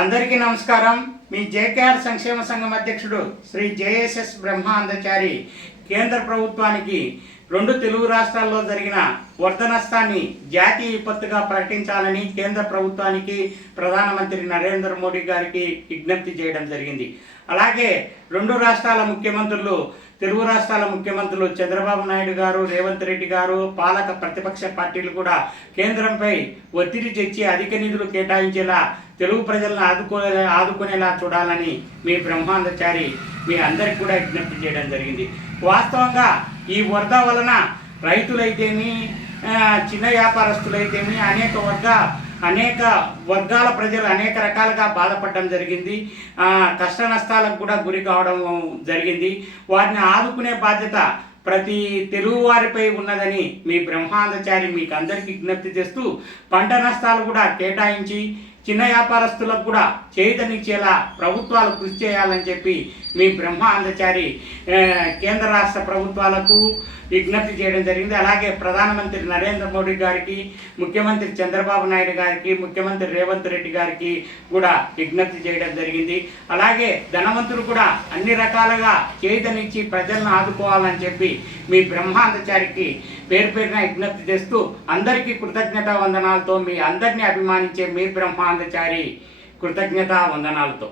అందరికీ నమస్కారం. మీ జేకేఆర్ సంక్షేమ సంఘం అధ్యక్షుడు శ్రీ జేఎస్ఎస్ బ్రహ్మాందచారి కేంద్ర ప్రభుత్వానికి రెండు తెలుగు రాష్ట్రాల్లో జరిగిన వరద నష్టాన్ని జాతీయ విపత్తుగా ప్రకటించాలని కేంద్ర ప్రభుత్వానికి ప్రధానమంత్రి నరేంద్ర మోడీ గారికి విజ్ఞప్తి చేయడం జరిగింది. అలాగే రెండు రాష్ట్రాల ముఖ్యమంత్రులు తెలుగు రాష్ట్రాల ముఖ్యమంత్రులు చంద్రబాబు నాయుడు గారు రేవంత్ రెడ్డి గారు పాలక ప్రతిపక్ష పార్టీలు కూడా కేంద్రంపై ఒత్తిడి తెచ్చి అధిక నిధులు కేటాయించేలా తెలుగు ప్రజలను ఆదుకునే ఆదుకునేలా చూడాలని మీ బ్రహ్మాందచారి మీ అందరికి కూడా విజ్ఞప్తి చేయడం జరిగింది. వాస్తవంగా ఈ వరద వలన రైతులైతేమి చిన్న వ్యాపారస్తులైతేమి అనేక వద్ద అనేక వర్గాల ప్రజలు అనేక రకాలుగా బాధపడడం జరిగింది. కష్ట నష్టాలకు కూడా గురి కావడం జరిగింది. వారిని ఆదుకునే బాధ్యత ప్రతి తెలుగువారిపై ఉన్నదని మీ బ్రహ్మాందచారి మీకు అందరికీ విజ్ఞప్తి చేస్తూ పంట నష్టాలు కూడా కేటాయించి చిన్న వ్యాపారస్తులకు కూడా చేతనిచ్చేలా ప్రభుత్వాలు కృషి చేయాలని చెప్పి మీ బ్రహ్మాందచారి కేంద్ర రాష్ట్ర ప్రభుత్వాలకు విజ్ఞప్తి చేయడం జరిగింది. అలాగే ప్రధానమంత్రి నరేంద్ర మోడీ గారికి ముఖ్యమంత్రి చంద్రబాబు నాయుడు గారికి ముఖ్యమంత్రి రేవంత్ రెడ్డి గారికి కూడా విజ్ఞప్తి చేయడం జరిగింది. అలాగే ధనవంతులు కూడా అన్ని రకాలుగా చేతనిచ్చి ప్రజలను ఆదుకోవాలని చెప్పి మీ బ్రహ్మాందచారికి పేరు పేరున విజ్ఞప్తి చేస్తూ అందరికీ కృతజ్ఞతా వందనాలతో మీ అందరినీ అభిమానించే మీ బ్రహ్మాందచారి కృతజ్ఞతా వందనాలతో.